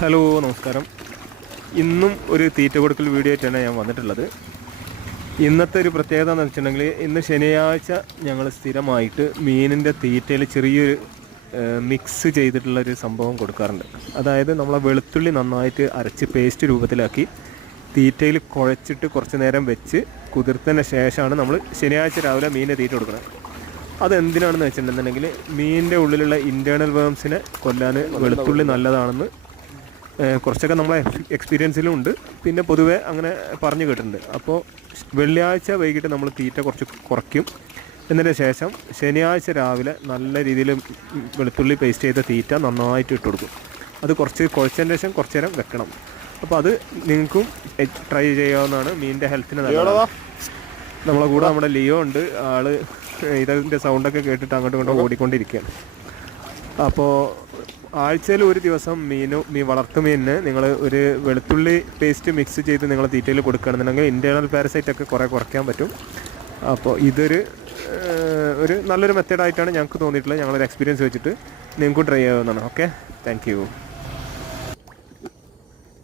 Hello നമസ്കാരം. ഇന്നും ഒരു തീറ്റ കൊടുക്കൽ വീഡിയോ ആയിട്ടാണ് ഞാൻ വന്നിട്ടുള്ളത്. ഇന്നത്തെ ഒരു പ്രത്യേകത എന്ന് വെച്ചിട്ടുണ്ടെങ്കിൽ ഇന്ന് ശനിയാഴ്ച ഞങ്ങൾ സ്ഥിരമായിട്ട് മീനിൻ്റെ തീറ്റയിൽ ചെറിയൊരു മിക്സ് ചെയ്തിട്ടുള്ളൊരു സംഭവം കൊടുക്കാറുണ്ട്. അതായത് നമ്മളെ വെളുത്തുള്ളി നന്നായിട്ട് അരച്ച് പേസ്റ്റ് രൂപത്തിലാക്കി തീറ്റയിൽ കുഴച്ചിട്ട് കുറച്ച് നേരം വെച്ച് കുതിർത്തതിന് ശേഷമാണ് നമ്മൾ ശനിയാഴ്ച രാവിലെ മീനിന് തീറ്റ കൊടുക്കുന്നത്. അതെന്തിനാണെന്ന് വെച്ചിട്ടുണ്ടെന്നുണ്ടെങ്കിൽ മീനിൻ്റെ ഉള്ളിലുള്ള ഇൻറ്റേർണൽ വേംസിനെ കൊല്ലാൻ വെളുത്തുള്ളി നല്ലതാണെന്ന് കുറച്ചൊക്കെ നമ്മളെ എക്സ്പീരിയൻസിലും ഉണ്ട്, പിന്നെ പൊതുവേ അങ്ങനെ പറഞ്ഞു കേട്ടിട്ടുണ്ട്. അപ്പോൾ വെള്ളിയാഴ്ച വൈകിട്ട് നമ്മൾ തീറ്റ കുറച്ച് കുറയ്ക്കും. എന്നതിന് ശേഷം ശനിയാഴ്ച രാവിലെ നല്ല രീതിയിൽ വെളുത്തുള്ളി പേസ്റ്റ് ചെയ്ത തീറ്റ നന്നായിട്ട് ഇട്ട് കൊടുക്കും. അത് കുറച്ച് കുഴച്ചതിന് ശേഷം കുറച്ച് നേരം വെക്കണം. അപ്പോൾ അത് നിങ്ങൾക്കും ട്രൈ ചെയ്യാവുന്നതാണ്. മീനിൻ്റെ ഹെൽത്തിന് നല്ലതാണ്. നമ്മളെ കൂടെ നമ്മുടെ ലിയോ ഉണ്ട്. ആള് ഇതിൻ്റെ സൗണ്ടൊക്കെ കേട്ടിട്ട് അങ്ങോട്ടും ഇങ്ങോട്ടും ഓടിക്കൊണ്ടിരിക്കുകയാണ്. അപ്പോൾ ആഴ്ചയിൽ ഒരു ദിവസം വളർത്തുമീനിന് നിങ്ങൾ ഒരു വെളുത്തുള്ളി പേസ്റ്റ് മിക്സ് ചെയ്ത് നിങ്ങൾ തീറ്റയിൽ കൊടുക്കുകയാണെന്നുണ്ടെങ്കിൽ ഇൻറ്റേർണൽ പാരസൈറ്റൊക്കെ കുറേ കുറയ്ക്കാൻ പറ്റും. അപ്പോൾ ഇതൊരു നല്ലൊരു മെത്തേഡായിട്ടാണ് ഞങ്ങൾക്ക് തോന്നിയിട്ടുള്ളത്. ഞങ്ങളൊരു എക്സ്പീരിയൻസ് വെച്ചിട്ട് നിങ്ങൾക്കും ട്രൈ ചെയ്യാവുന്നതാണ്. Okay, thank you.